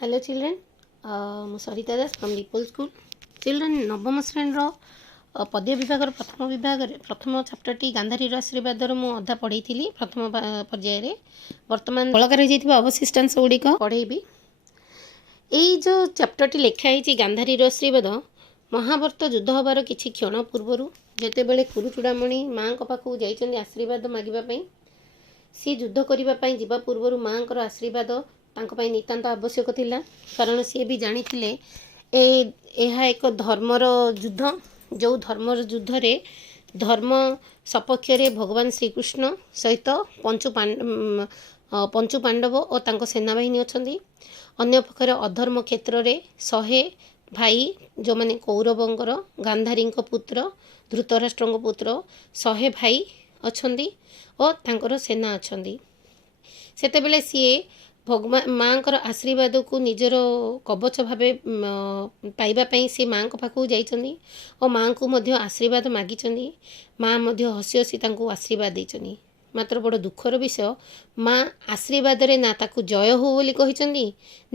Hello children, ମୁଁ Sarita Das from Lipol School. Children, ନବମ ଶ୍ରେଣୀର ପଦ୍ୟ ବିଭାଗର ପ୍ରଥମ ଚାପ୍ଟରଟି ଗାନ୍ଧାରୀର ଆଶୀର୍ବାଦର ମୁଁ ଅଧା ପଢ଼େଇଥିଲି ପ୍ରଥମ ପର୍ଯ୍ୟାୟରେ। ବର୍ତ୍ତମାନ କଳକାର ହୋଇଯାଇଥିବା ଅବଶିଷ୍ଟାଂଶ ଗୁଡ଼ିକ ପଢ଼େଇବି। ଏଇ ଯେଉଁ ଚାପ୍ଟରଟି ଲେଖା ହେଇଛି ଗାନ୍ଧାରୀର ଆଶୀର୍ବାଦ, ମହାଭାରତ ଯୁଦ୍ଧ ହେବାର କିଛି କ୍ଷଣ ପୂର୍ବରୁ ଯେତେବେଳେ କୁରୁଚୂଡ଼ାମଣି ମାଆଙ୍କ ପାଖକୁ ଯାଇଛନ୍ତି ଆଶୀର୍ବାଦ ମାଗିବା ପାଇଁ, ସେ ଯୁଦ୍ଧ କରିବା ପାଇଁ ଯିବା ପୂର୍ବରୁ ମାଆଙ୍କର ଆଶୀର୍ବାଦ ତାଙ୍କ ପାଇଁ ନିତାନ୍ତ ଆବଶ୍ୟକ ଥିଲା। କାରଣ ସିଏ ବି ଜାଣିଥିଲେ ଏହା ଏକ ଧର୍ମର ଯୁଦ୍ଧ, ଯେଉଁ ଧର୍ମର ଯୁଦ୍ଧରେ ଧର୍ମ ସପକ୍ଷରେ ଭଗବାନ ଶ୍ରୀକୃଷ୍ଣ ସହିତ ପଞ୍ଚୁ ପାଣ୍ଡବ ଓ ତାଙ୍କ ସେନାବାହିନୀ ଅଛନ୍ତି। ଅନ୍ୟପକ୍ଷରେ ଅଧର୍ମ କ୍ଷେତ୍ରରେ 100 ଭାଇ, ଯେଉଁମାନେ କୌରବଙ୍କର ଗାନ୍ଧାରୀଙ୍କ ପୁତ୍ର ଧୃତରାଷ୍ଟ୍ରଙ୍କ ପୁତ୍ର 100 ଭାଇ ଅଛନ୍ତି ଓ ତାଙ୍କର ସେନା ଅଛନ୍ତି। ସେତେବେଳେ ସିଏ ମାଆଙ୍କର ଆଶୀର୍ବାଦକୁ ନିଜର କବଚ ଭାବେ ପାଇବା ପାଇଁ ସେ ମାଆଙ୍କ ପାଖକୁ ଯାଇଛନ୍ତି ଓ ମାଆଙ୍କୁ ମଧ୍ୟ ଆଶୀର୍ବାଦ ମାଗିଛନ୍ତି। ମାଆ ମଧ୍ୟ ହସି ହସି ତାଙ୍କୁ ଆଶୀର୍ବାଦ ଦେଇଛନ୍ତି। ମାତ୍ର ବଡ଼ ଦୁଃଖର ବିଷୟ, ମାଆ ଆଶୀର୍ବାଦରେ ନା ତାକୁ ଜୟ ହେଉ ବୋଲି କହିଛନ୍ତି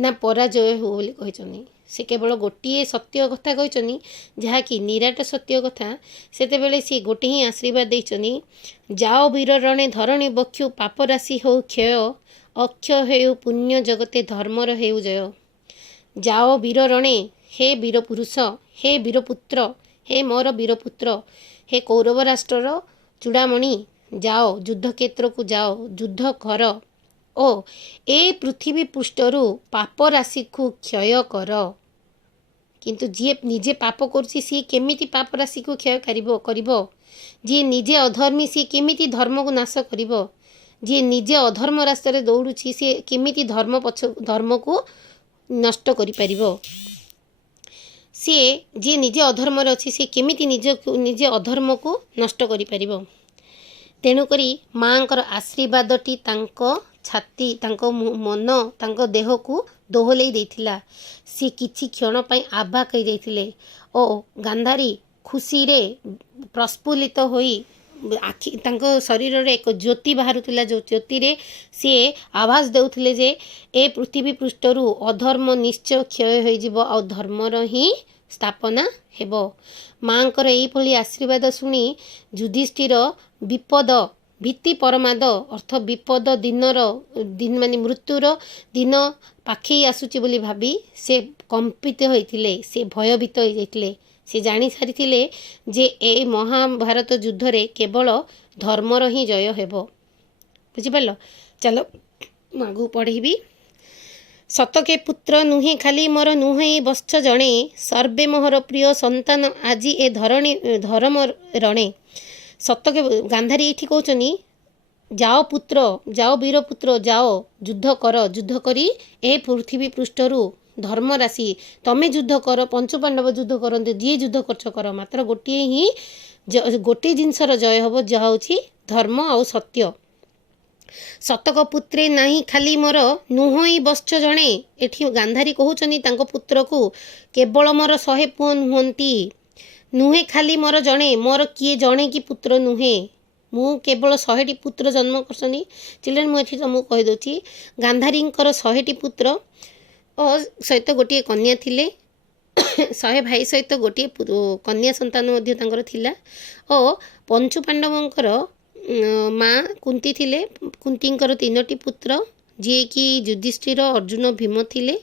ନା ପରାଜୟ ହେଉ ବୋଲି କହିଛନ୍ତି। ସେ କେବଳ ଗୋଟିଏ ସତ୍ୟ କଥା କହିଛନ୍ତି, ଯାହାକି ନିରାଟ ସତ୍ୟ କଥା। ସେତେବେଳେ ସେ ଗୋଟିଏ ହିଁ ଆଶୀର୍ବାଦ ଦେଇଛନ୍ତି, ଯାଅ ବୀର ରଣେ ଧରଣୀ ବକ୍ଷୁ ପାପ ରାଶି ହେଉ କ୍ଷୟ, ଅକ୍ଷୟ ହେଉ ପୁଣ୍ୟ ଜଗତେ ଧର୍ମର ହେଉ ଜୟ। ଯାଅ ବୀର ରଣେ, ହେ ବୀର ପୁରୁଷ, ହେ ବୀରପୁତ୍ର, ହେ ମୋର ବୀରପୁତ୍ର, ହେ କୌରବ ରାଷ୍ଟ୍ରର ଚୂଡ଼ାମଣି, ଯାଅ ଯୁଦ୍ଧକ୍ଷେତ୍ରକୁ ଯାଅ, ଯୁଦ୍ଧ କର ଓ ଏ ପୃଥିବୀ ପୃଷ୍ଠରୁ ପାପ ରାଶିକୁ କ୍ଷୟ କର। କିନ୍ତୁ ଯିଏ ନିଜେ ପାପ କରୁଛି ସିଏ କେମିତି ପାପ ରାଶିକୁ କ୍ଷୟ କରିବ? ଯିଏ ନିଜେ ଅଧର୍ମୀ ସିଏ କେମିତି ଧର୍ମକୁ ନାଶ କରିବ? ଯିଏ ନିଜେ ଅଧର୍ମ ରାସ୍ତାରେ ଦୌଡ଼ୁଛି ସିଏ କେମିତି ଧର୍ମକୁ ନଷ୍ଟ କରିପାରିବ? ଯିଏ ନିଜେ ଅଧର୍ମରେ ଅଛି ସିଏ କେମିତି ନିଜେ ଅଧର୍ମକୁ ନଷ୍ଟ କରିପାରିବ? ତେଣୁକରି ମାଆଙ୍କର ଆଶୀର୍ବାଦଟି ତାଙ୍କ ଛାତି, ତାଙ୍କ ମନ, ତାଙ୍କ ଦେହକୁ ଦୋହଲେଇ ଦେଇଥିଲା। ସେ କିଛି କ୍ଷଣ ପାଇଁ ଆବାକ୍ ହୋଇଯାଇଥିଲେ ଓ ଗାନ୍ଧାରୀ ଖୁସିରେ ପ୍ରସ୍ଫୁଲ୍ଲିତ ହୋଇ ତାଙ୍କ ଶରୀରରେ ଏକ ଜ୍ୟୋତି ବାହାରୁଥିଲା, ଯେଉଁ ଜ୍ୟୋତିରେ ସିଏ ଆଭାସ ଦେଉଥିଲେ ଯେ ଏ ପୃଥିବୀ ପୃଷ୍ଠରୁ ଅଧର୍ମ ନିଶ୍ଚୟ କ୍ଷୟ ହୋଇଯିବ ଆଉ ଧର୍ମର ହିଁ ସ୍ଥାପନା ହେବ। ମାଆଙ୍କର ଏଇଭଳି ଆଶୀର୍ବାଦ ଶୁଣି ଯୁଧିଷ୍ଠିର ଭୀତି ପରମାଦ ଅର୍ଥ ବିପଦ ମାନେ ମୃତ୍ୟୁର ଦିନ ପାଖେଇ ଆସୁଛି ବୋଲି ଭାବି ସେ କମ୍ପିତ ହୋଇଥିଲେ, ସେ ଭୟଭୀତ ହୋଇଯାଇଥିଲେ। ସେ ଜାଣିସାରିଥିଲେ ଯେ ଏ ମହାଭାରତ ଯୁଦ୍ଧରେ କେବଳ ଧର୍ମର ହିଁ ଜୟ ହେବ। ବୁଝିପାରିଲ? ଚାଲ ମୁଁ ଆଗକୁ ପଢ଼େଇବି। ସତକେ ପୁତ୍ର ନୁହେଁ ଖାଲି ମୋର ନୁହେଁ ବତ୍ସ ଜଣେ, ସର୍ବେ ମୋହର ପ୍ରିୟ ସନ୍ତାନ ଆଜି ଏ ଧର୍ମ ରଣେ। ସତକେ ଗାନ୍ଧାରୀ ଏଇଠି କହୁଛନ୍ତି, ଯାଅ ପୁତ୍ର, ଯାଅ ବୀରପୁତ୍ର, ଯାଅ ଯୁଦ୍ଧ କର, ଯୁଦ୍ଧ କରି ଏ ପୃଥିବୀ ପୃଷ୍ଠରୁ ଧର୍ମ ରାଶି ତମେ ଯୁଦ୍ଧ କର, ପଞ୍ଚୁ ପାଣ୍ଡବ ଯୁଦ୍ଧ କରନ୍ତୁ, ଯିଏ ଯୁଦ୍ଧ କରୁଛ କର, ମାତ୍ର ଗୋଟିଏ ଜିନିଷର ଜୟ ହେବ, ଯାହା ହେଉଛି ଧର୍ମ ଆଉ ସତ୍ୟ। ସତକ ପୁତ୍ରେ ନାହିଁ ଖାଲି ମୋର ନୁହଁଇ ବତ୍ସ ଜଣେ। ଏଠି ଗାନ୍ଧାରୀ କହୁଛନ୍ତି ତାଙ୍କ ପୁତ୍ରକୁ, କେବଳ ମୋର 100 ପୁଅ ନୁହନ୍ତି, ନୁହେଁ ଖାଲି ମୋର ଜଣେ, ମୋର କିଏ ଜଣେ କି ପୁତ୍ର ନୁହେଁ, ମୁଁ କେବଳ 100ଟି ପୁତ୍ର ଜନ୍ମ କରିଛନ୍ତି। ଚିଲ୍ଡ୍ରେନ୍, ମୁଁ ଏଠି ତୁମକୁ କହିଦେଉଛି, ଗାନ୍ଧାରୀଙ୍କର 100ଟି ପୁତ୍ର ଓ ସହିତ ଗୋଟିଏ କନ୍ୟା ଥିଲେ। 100 ଭାଇ ସହିତ ଗୋଟିଏ କନ୍ୟା ସନ୍ତାନ ମଧ୍ୟ ତାଙ୍କର ଥିଲା ଓ ପଞ୍ଚୁ ପାଣ୍ଡବଙ୍କର ମା କୁନ୍ତି ଥିଲେ। କୁନ୍ତୀଙ୍କର 3ଟି ପୁତ୍ର, ଯିଏକି ଯୁଧିଷ୍ଠିର, ଅର୍ଜୁନ, ଭୀମ ଥିଲେ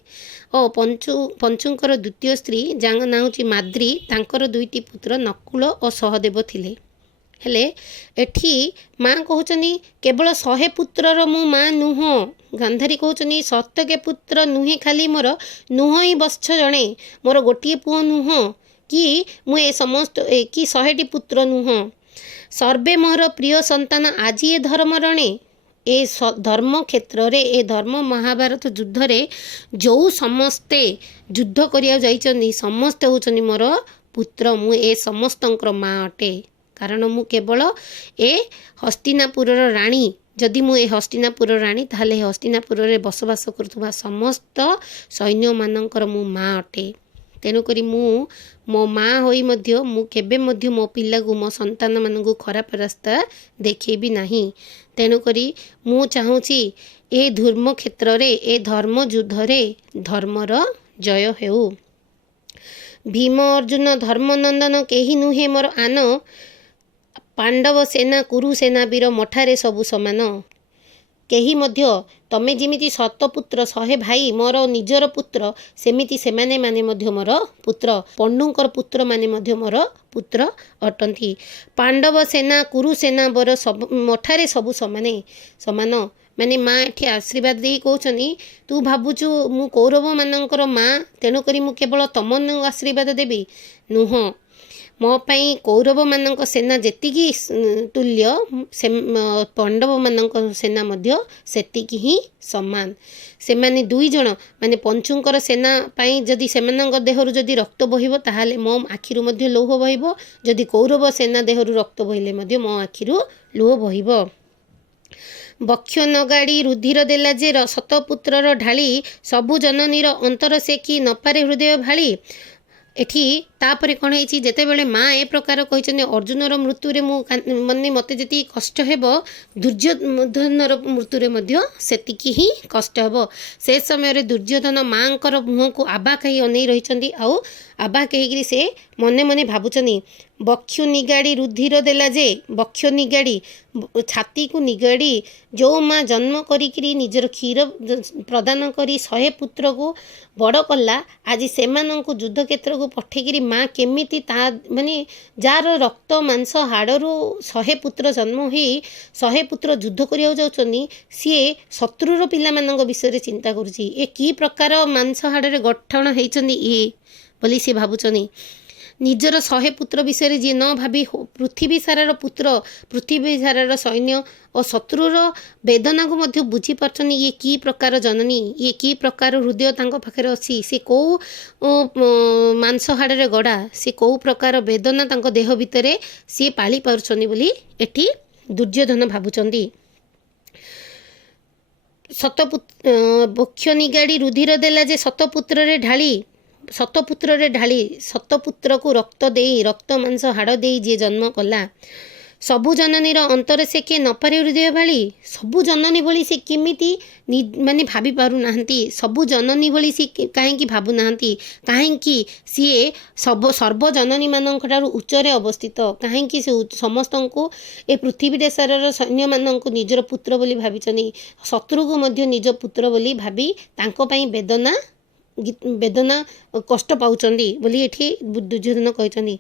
ଓ ପଞ୍ଚୁଙ୍କର ଦ୍ୱିତୀୟ ସ୍ତ୍ରୀ ଯାଙ୍କ ନାଁ ହେଉଛି ମାଦ୍ରୀ, ତାଙ୍କର 2ଟି ପୁତ୍ର ନକୁଳ ଓ ସହଦେବ ଥିଲେ। ହେଲେ ଏଠି ମା କହୁଛନ୍ତି କେବଳ 100 ପୁତ୍ରର ମୁଁ ମା ନୁହଁ। ଗାନ୍ଧାରୀ କହୁଛନ୍ତି ସତକେ ପୁତ୍ର ନୁହେଁ ଖାଲି ମୋର ନୁହଁଇ ବତ୍ସ ଜଣେ, ମୋର ଗୋଟିଏ ପୁଅ ନୁହଁ କି ମୁଁ ଏ ସମସ୍ତ କି 100ଟି ପୁତ୍ର ନୁହଁ। ସର୍ବେ ମୋର ପ୍ରିୟ ସନ୍ତାନ ଆଜି ଏ ଧର୍ମ ରଣେ। ଏ ଧର୍ମ କ୍ଷେତ୍ରରେ, ଏ ଧର୍ମ ମହାଭାରତ ଯୁଦ୍ଧରେ ଯେଉଁ ସମସ୍ତେ ଯୁଦ୍ଧ କରିବାକୁ ଯାଇଛନ୍ତି ସମସ୍ତେ ହେଉଛନ୍ତି ମୋର ପୁତ୍ର। ମୁଁ ଏ ସମସ୍ତଙ୍କର ମା ଅଟେ। କାରଣ ମୁଁ କେବଳ ଏ ହସ୍ତିନାପୁରର ରାଣୀ। ଯଦି ମୁଁ ଏ ହସ୍ତିନାପୁରର ରାଣୀ, ତାହେଲେ ଏ ହସ୍ତିନାପୁରରେ ବସବାସ କରୁଥିବା ସମସ୍ତ ସୈନ୍ୟମାନଙ୍କର ମୁଁ ମା ଅଟେ। ତେଣୁକରି ମୁଁ ମୋ ମା ହୋଇ ମଧ୍ୟ ମୁଁ କେବେ ମଧ୍ୟ ମୋ ପିଲାକୁ, ମୋ ସନ୍ତାନମାନଙ୍କୁ ଖରାପ ରାସ୍ତା ଦେଖେଇବି ନାହିଁ। ତେଣୁକରି ମୁଁ ଚାହୁଁଛି ए धर्म क्षेत्र रे ए धर्म युद्ध रे धर्मर जय हेउ। भीम अर्जुन धर्मनंदन केही नुहे मोर आन, पांडव सेना कुरु सेना वीर मठारे सबु समान। केही मध्य तमे जिमिति सतपुत्र 100 भाई मोर निजर पुत्र, सेमिति सेमाने माने मध्य मोर पुत्र, पंडुंकर पुत्र माने मध्य मोर पुत्र अटंती। पांडव सेना कुरु सेना वर सब मठारे सबु समाने समान। माने माँ एठी आशीर्वाद दे कहउछनी तू भाबुचु मु कौरव मानकर माँ, तेणुकरी मु केवल तम आशीर्वाद देबी नुह। मो पाई कौरव मानक सेना जेतिकी तुल्य से पांडव मानक सेना मध्य सेतिकी ही समान। से माने दुई जण माने पंचुंकर सेना पाई जदि सेमानक देहरु जदि रक्त बहिबो ताहाले मो आखिरु मध्य लौह बहिबो, जदि कौरव सेना देहरु रक्त बहिले मध्य मो आखिरु लौह बहिबो। बक्ष नगाड़ी रुधिर देला जे सतपुत्रर ढाली, सबु जननीर अंतर से कि नपारे हृदय भाली। एठी तापरे कौन है जेते बेले माँ ए प्रकार कहते अर्जुनर मृत्यु माने मते जी कष्ट हेब, दुर्योधनर मृत्यु सेतिकी ही कष्ट हेब। से समय दुर्योधन माँ मुह को आबा कही अनै रही आउ आबा कहीकि से मने मने भावुचनी बक्षु निगाड़ी रुधिर देला जे, बक्ष निगाड़ी छाती को निगाड़ी जो माँ जन्म करी निजर क्षीर प्रदान करी 100 पुत्र को बड़ कला, आज से युद्ध क्षेत्र को पठेकरी माँ केमिति ता माने जार रक्त मांस हाड़ू 100 पुत्र जन्म हो 100 पुत्र युद्ध करिया जाउछनी, सी शत्रुर पिला मानक विषय चिंता करुची। ए की प्रकार मांस हाड़े गठन होइछनी ये बोली सी भावुचनी। निजर 100 पुत्र विषय जी न भावी पृथ्वी सारार पुत्र, पृथ्वी सारार सैन्य और शत्रुर वेदना को मध्य बुझी पारछनी ये की प्रकार जननी, ये की प्रकार हृदय तांको पाखरे अछि, से को मांस हाड़े गड़ा, से को प्रकार वेदना तांको देह भितरे सी पाली पारुछनी बोली एठी दुर्योधन भावुचंदी। बक्ष निगाड़ी रुधिर देला जे सतपुत्र रे ढाली, सतपुत्र रे ढाली सतपुत्र को रक्त देई रक्त मांस हाड़ दे जी जन्म कला। सबु जननीर अंतर से के नपारे हृदय भाली, सबु जननी भली से केमिति माने भाभी पारु नाहंती, सबु जननी भली से काहेकि भाबु नाहंती, काहेकि सीए सब सर्व जननी मानक ठारु उच्चरे अवस्थित, काहेकि से समस्तंको ए पृथ्वी देशर सैन्य मानक निजर पुत्र बोली भाबिचनी, शत्रु को मध्य निज पुत्र बोली भाबी तांको पई वेदना कष्ट पाउचंदी बोली एठी दुर्योधन कहचंदी।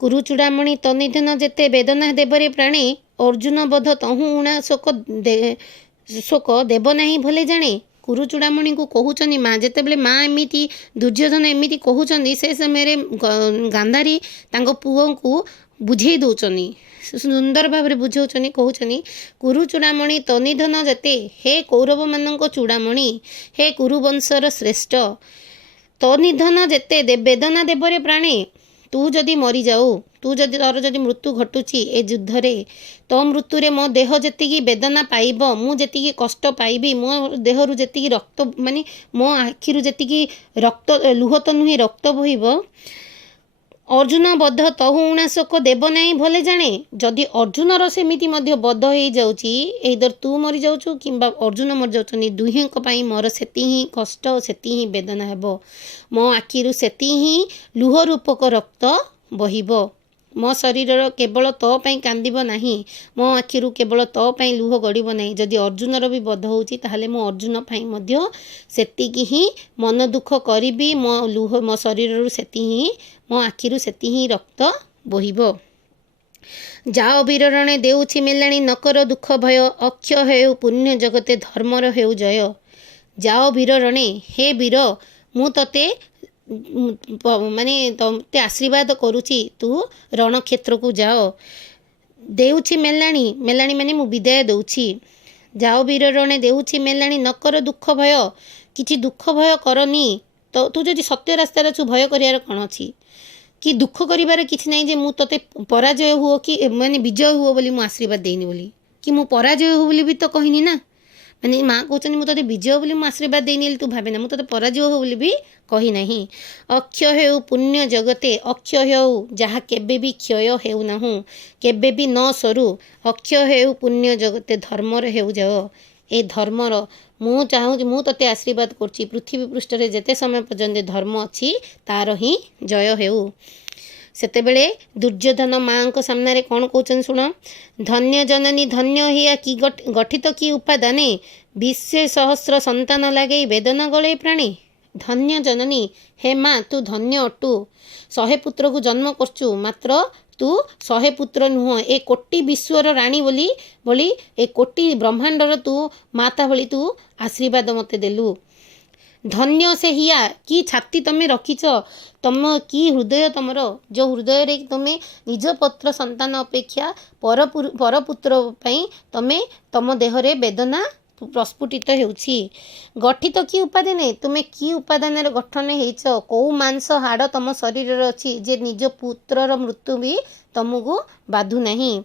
कुरु चूड़ामणि तनिधन जेते वेदना देवरे प्राणे, अर्जुन बध तहु उणा शोक देव नाही भले जाने। कुरु चूड़ामणि को कहउचनी माँ जेते बेले माँ एमिति दुर्योधन एमिति कहउचंदी, से समय गांधारी तांको पुओ को बुझे दउचनी, सुंदर भाव बुझाऊचनी कहउचनी कुरु चूड़ामणि तनिधन जेते, हे कौरव मानक चूड़ामणि, हे कुरुवंशर श्रेष्ठ, तनिधन जेते वेदना देवरे प्राणे, तू जदि मरी जाऊ, तू जदि तोर जदि मृत्यु घटुची ए युद्ध रे, तो मृत्यु रे मो देह जेतिकी वेदना पाइब, मु जेतिकी कष्ट पाइबी, मो देहरु जेतिकी रक्त माने मो आखिरु जेतिकी रक्त लुह तो नुहे रक्त बहिब, अर्जुन बध तहु उणाशोक देव नहीं भले जाने। जदि अर्जुनर सेमिति मध्य बध हो जाउची, एइदर तू मरी जाउछु किंबा अर्जुन मरी जाउछनी, दुहेंक पई मोर सेति ही कष्ट सेति ही वेदना हेबो, मो आखिरु सेति ही लुह रूपक रक्त बहिबो, मो शरीर केवल तो पई कांदिबो नाही, मो आखिरु केवल तो पई लुह गड़िबो नाही। जदि अर्जुनर भी बध होउची ताहले मो अर्जुन पई मध्य सेतिकी ही मन दुख करिबी, मो लुह मो शरीररु सेति ही मो आखिरु सेति ही रक्त बहिबो। जाओ वीररणे देउछि मेलाणी नकर दुख भय, अक्ष हेउ पुण्य जगते धर्मर हेउ जय। जाओ वीररणे, हे वीर मु तते माने ते आशीर्वाद करुची, तू रण क्षेत्र को जाओ। देउछि मेलाणी, मेलाणी माने मु विदाय दउछि। जाओ वीररणे देउछि मेलाणी नकर दुख भय, किछि दुख भय करनी। तो तू जदि सत्य रास्तार अछु भय करियार कौन अछि, कि दुख करिवार किछि नहीं जे मु तते पराजय हुओ कि माने विजय हुओ बोली मु आशीर्वाद देनी बोली, कि मु पराजय हो बोली भी तो कहनी ना, माने माँ कहते मु तते विजय बोली मु आशीर्वाद देनी, तू भावे ना मु तते पराजय हो बोली भी कही नहीं। अक्ष हेउ पुण्य जगते, अक्ष हेउ जहा केबे भी क्षय हेउ नाहु, केबे भी न सरू, अक्ष हेउ पुण्य जगते धर्मर हेउ जाओ। ए धर्मर मु चाहूँ मु तते आशीर्वाद करुच्ची पृथ्वी पृष्ठ रे जेते समय पर्यंत धर्म अच्छी तार ही जय हेउ। सेतेबेले दुर्योधन माँ को सामने कौन कहते शुण, धन्य जननी धन्य हिया कि गठित कि उपादाने विश्व सहस्र संतान लगे वेदना गले प्राणी। धन्य जननी हे माँ तू धन्य अटू, 100 पुत्र को जन्म करचु मात्र तू 100 पुत्र नुह ए कोटि विश्वर राणी बोली बोली ए कोटि ब्रह्मांडर तू माता भली तू आशीर्वाद मते देलु। धन्य से हिया कि छाती तमे रखिच, तम कि हृदय तमर जो हृदय रे तमे निज पुत्र संतान अपेक्षा परपुत्र पई तमे तम देहरे वेदना प्रस्फुटित हेउछि। गठित कि उपादान तुमे कि उपादान गठन हेइछ, कौ मांस हाड़ तम शरीर अच्छी जे निज पुत्रर मृत्यु भी तुमको बाधु नहीं।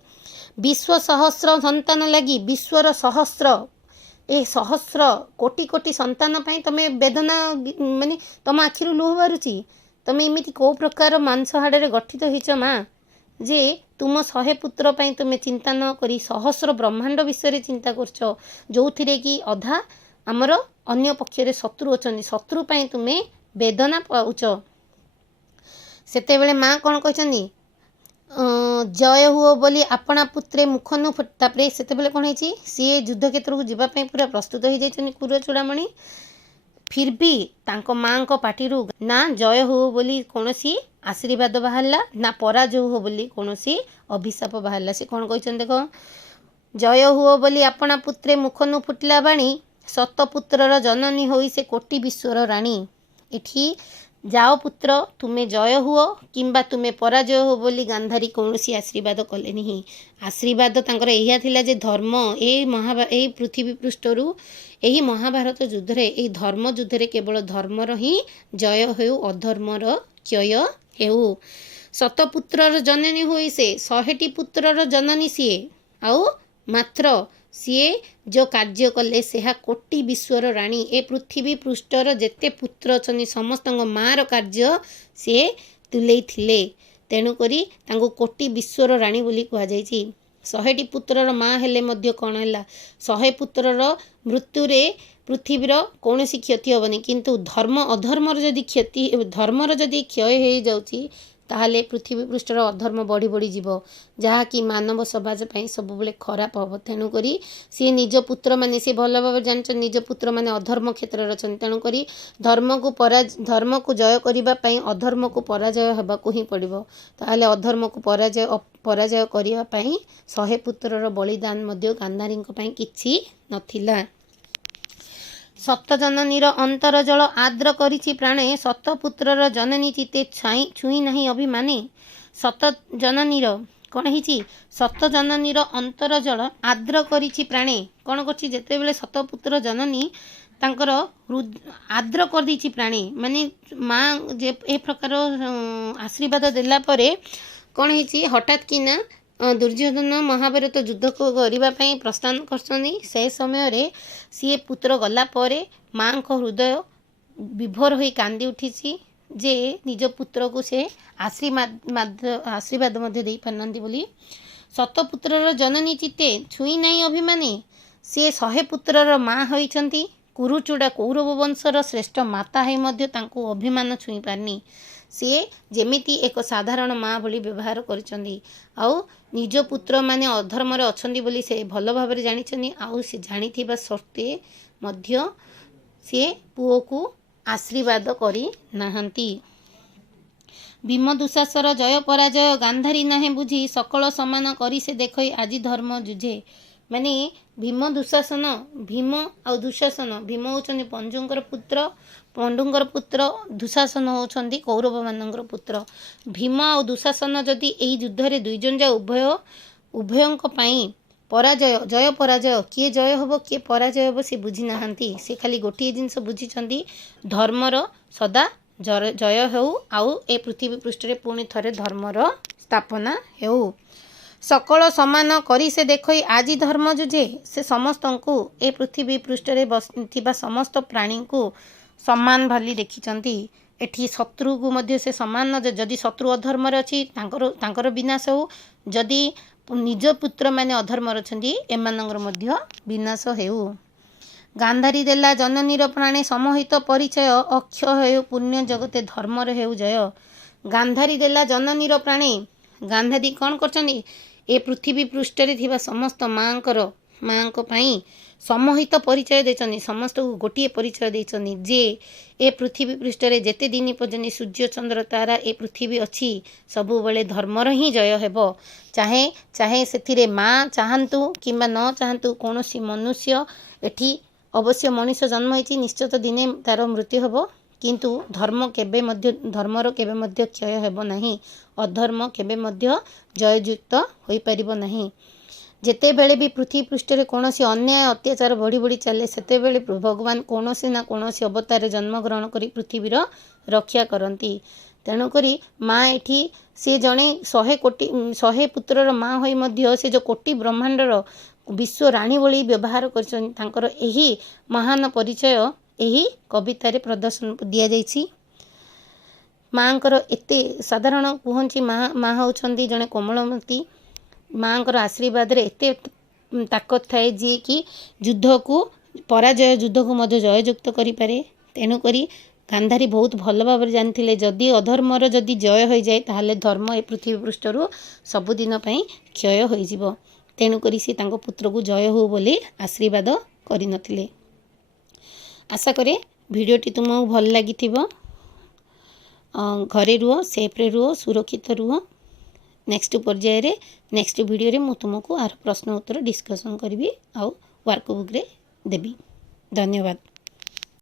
विश्व सहस्र संतान लगी विश्वर सहस्र ए सहस्र कोटि कोटि संतान पाई तमे वेदना माने तम आखिरु लुह बारुची, तमे एमिति को प्रकार मांस हाड़े गठित हेइछ माँ जे तुम 100 पुत्र पाई तुमे चिंता न करी सहस्र ब्रह्मांड विषय चिंता करछ, जो थिरे कि अधा आमर अन्य पक्षरे शत्रु अछनी, शत्रु पाई तुमे वेदना पाउछ। सेतेबेले माँ कौन कहछनी, जय हुओ बोली आपणा पुत्रे मुख नु तापरे सेतेबेले कौन है सी युद्ध क्षेत्र को जीवाई पूरा प्रस्तुत हो जाइछनी कुर चूड़ामणि। फिर भी तांको माँ को पाटिरु ना जय हो बोली कौनसी आशीर्वाद बाहरला ना पराजय हो बोली कौनसी अभिशाप बाहरला। से कौन कहछन देखो, जय हुओ बोली आपणा पुत्रे मुख नु फुटिला बाणी, सतपुत्रर जननी होई से कोटि विश्वर राणी। एठी जाओ पुत्र तुमे जय हुओ किंबा तुमे पराजय हो बोली गांधारी कौनसी आशीर्वाद कले नहीं। आशीर्वाद तांकर एहिया थिला जे धर्म ए पृथ्वी पृष्ठरू यही महाभारत युद्ध रे ए धर्म युद्ध रे केवल धर्मर ही जय हेउ अधर्मर क्षय हेउ। सतपुत्रर जननी होई से 100टी पुत्रर जननी सीए आउ मात्र सीए जो कार्य कले सेहा कोटि विश्वर राणी। ए पृथ्वी पृष्ठर जेते पुत्र अछनी समस्त मार कार्य सी तुले थिले, तेणु करी तांको कोटि विश्वर राणी बोली कहा जायछि। 100टी पुत्रर माँ हेले मध्य कौन है 100 पुत्रर मृत्यु रे पृथ्वीर कौन सी क्षति हेबनी, किंतु धर्म अधर्मर जदि क्षति धर्मर जदि क्षय हो जाउछि ताहले पृथ्वी पृष्ठर अधर्म बढ़ी बढ़ी जीव, जहाँकि मानव समाज पाई सब बेले खराब हम। तेणुक सी निज पुत्र माने सी भल भाव जान निज पुत्र माने अधर्म क्षेत्र अच्छा, तेणुक धर्म को जय करने अधर्म को पराजय होगाकू ही पड़ो। ताहले अधर्म को पराजय करने 100 पुत्रर बलिदान गांधारी किछि नथिला। सत जननीर अंतर जल आद्र करिछि प्राणे, सतपुत्रर जननी चिते छुई नहीं अभिमाने। सत जननीर कौन है सत जननीर अंतर जल आद्र करिछि प्राणे, कौन करछि जेतेबेले सतपुत्र जननी तांकर आद्र कर दी प्राणी माने माँ जे ए प्रकार आशीर्वाद देला परे कौन है हठात कि ना दुर्योधन महाभारत युद्ध को करने प्रस्थान कर से समय रे सी पुत्र गला परे माँ को हृदय विभोर हो कांदी उठी जे निज पुत्र को से आशीर्वाद दे पारना बोली। सतपुत्रर जननी चिते छुई नहीं अभिमानी, सी 100 पुत्रर माँ होइछंती, कुरुचूड़ा कौरव वंशर श्रेष्ठ माता है मध्य तांको अभिमान छुई पारनी। सी जेमिति एक साधारण माँ भली व्यवहार करिसंदी, आउ निज पुत्र माने अधर्म रे अछंदी बोली से भल भाव जानी, आउ से जानिथिबा सत्वे मध्य सी पुओ को आशीर्वाद करी नाहंती। भीम दुशासर जय पराजय गांधारी नाहे बुझी, सकल समान करी से देखई आज धर्म जुझे। माने भीम दुशासन भीम आ दुशासन भीम होचंदी पंजुंकर पुत्र, पंडुंकर पुत्र, दुशासन होचंदी कौरव मानंकर पुत्र। भीम आ दुशासन जदि एही युद्ध रे दुई जन जा उभयंक पाई पराजय जय पराजय किए जय होबो किए पराजय होबो से बुझी नाहंती। से खाली गोटे जिनस बुझीचंदी धर्मर सदा जय हेउ आउ ए पृथ्वी पृष्ठ रे पुणी थरे धर्मर स्थापना हेउ। सकल समान करी से देखई आजी धर्म जुझे, से समस्त को ए पृथ्वी पृष्ठ रे बसिथिबा समस्त प्राणी को सम्मान भाली देखिचंती। एठी शत्रु को मध्य से सम्मान जदि शत्रु अधर्म अच्छी तांकर विनाश हो, जदि निज पुत्र माने अधर्म अछंती एमानंगर मध्य विनाश हेउ। ଗାନ୍ଧାରୀ ଦେଲା ଜନନୀର ପ୍ରାଣେ ସମହିତ ପରିଚୟ ଅକ୍ଷୟ ହେଉ ପୁଣ୍ୟ ଜଗତେ ଧର୍ମର ହେଉ ଜୟ। ଗାନ୍ଧାରୀ ଦେଲା ଜନନୀର ପ୍ରାଣେ। ଗାନ୍ଧାରୀ କ'ଣ କରିଛନ୍ତି? ଏ ପୃଥିବୀ ପୃଷ୍ଠରେ ଥିବା ସମସ୍ତ ମାଆଙ୍କ ପାଇଁ ସମହିତ ପରିଚୟ ଦେଇଛନ୍ତି। ସମସ୍ତଙ୍କୁ ଗୋଟିଏ ପରିଚୟ ଦେଇଛନ୍ତି ଯେ ଏ ପୃଥିବୀ ପୃଷ୍ଠରେ ଯେତେ ଦିନ ପର୍ଯ୍ୟନ୍ତ ସୂର୍ଯ୍ୟ ଚନ୍ଦ୍ର ତାରା ଏ ପୃଥିବୀ ଅଛି ସବୁବେଳେ ଧର୍ମର ହିଁ ଜୟ ହେବ। ଚାହେ ସେଥିରେ ମା ଚାହାନ୍ତୁ କିମ୍ବା ନ ଚାହାନ୍ତୁ କୌଣସି ମନୁଷ୍ୟ ଏଠି ଅବଶ୍ୟ ମଣିଷ ଜନ୍ମ ହେଇଛି ନିଶ୍ଚିତ ଦିନେ ତାର ମୃତ୍ୟୁ ହେବ, କିନ୍ତୁ ଧର୍ମର କେବେ ମଧ୍ୟ କ୍ଷୟ ହେବ ନାହିଁ। ଅଧର୍ମ କେବେ ମଧ୍ୟ ଜୟଯୁକ୍ତ ହୋଇପାରିବ ନାହିଁ। ଯେତେବେଳେ ବି ପୃଥିବୀ ପୃଷ୍ଠରେ କୌଣସି ଅନ୍ୟାୟ ଅତ୍ୟାଚାର ବଢ଼ି ବଢ଼ି ଚାଲେ ସେତେବେଳେ ଭଗବାନ କୌଣସି ନା କୌଣସି ଅବତାରରେ ଜନ୍ମଗ୍ରହଣ କରି ପୃଥିବୀର ରକ୍ଷା କରନ୍ତି। ତେଣୁକରି ମା ଏଠି ସେ ଜଣେ 100 ପୁତ୍ରର ମା ହୋଇ ମଧ୍ୟ ସେ ଯେଉଁ କୋଟି ବ୍ରହ୍ମାଣ୍ଡର ବିଶ୍ୱ ରାଣୀ ଭଳି ବ୍ୟବହାର କରିଛନ୍ତି। ତାଙ୍କର ଏହି ମହାନ ପରିଚୟ ଏହି କବିତାରେ ପ୍ରଦର୍ଶନ ଦିଆଯାଇଛି। ମାଙ୍କର ଏତେ ସାଧାରଣ କୁହନ୍ତି ମା ହେଉଛନ୍ତି ଜଣେ କୋମଳମତି। ମାଙ୍କର ଆଶୀର୍ବାଦରେ ଏତେ ତାକତ ଥାଏ ଯିଏକି ଯୁଦ୍ଧକୁ ମଧ୍ୟ ଜୟଯୁକ୍ତ କରିପାରେ। ତେଣୁକରି ଗାନ୍ଧାରୀ ବହୁତ ଭଲ ଭାବରେ ଜାଣିଥିଲେ ଯଦି ଅଧର୍ମର ଯଦି ଜୟ ହୋଇଯାଏ ତାହେଲେ ଧର୍ମ ଏ ପୃଥିବୀ ପୃଷ୍ଠରୁ ସବୁଦିନ ପାଇଁ କ୍ଷୟ ହୋଇଯିବ। ତେଣୁକରି ସେ ତାଙ୍କ ପୁତ୍ରକୁ ଜୟ ହେଉ ବୋଲି ଆଶୀର୍ବାଦ କରିନଥିଲେ। ଆଶା କରେ ଭିଡ଼ିଓଟି ତୁମକୁ ଭଲ ଲାଗିଥିବ। ଘରେ ରୁହ, ସେଫ୍ରେ ରୁହ, ସୁରକ୍ଷିତ ରୁହ। ନେକ୍ସଟ ଭିଡ଼ିଓରେ ମୁଁ ତୁମକୁ ଆର ପ୍ରଶ୍ନ ଉତ୍ତର ଡିସ୍କସନ୍ କରିବି ଆଉ ୱାର୍କ ବୁକ୍ରେ ଦେବି। ଧନ୍ୟବାଦ।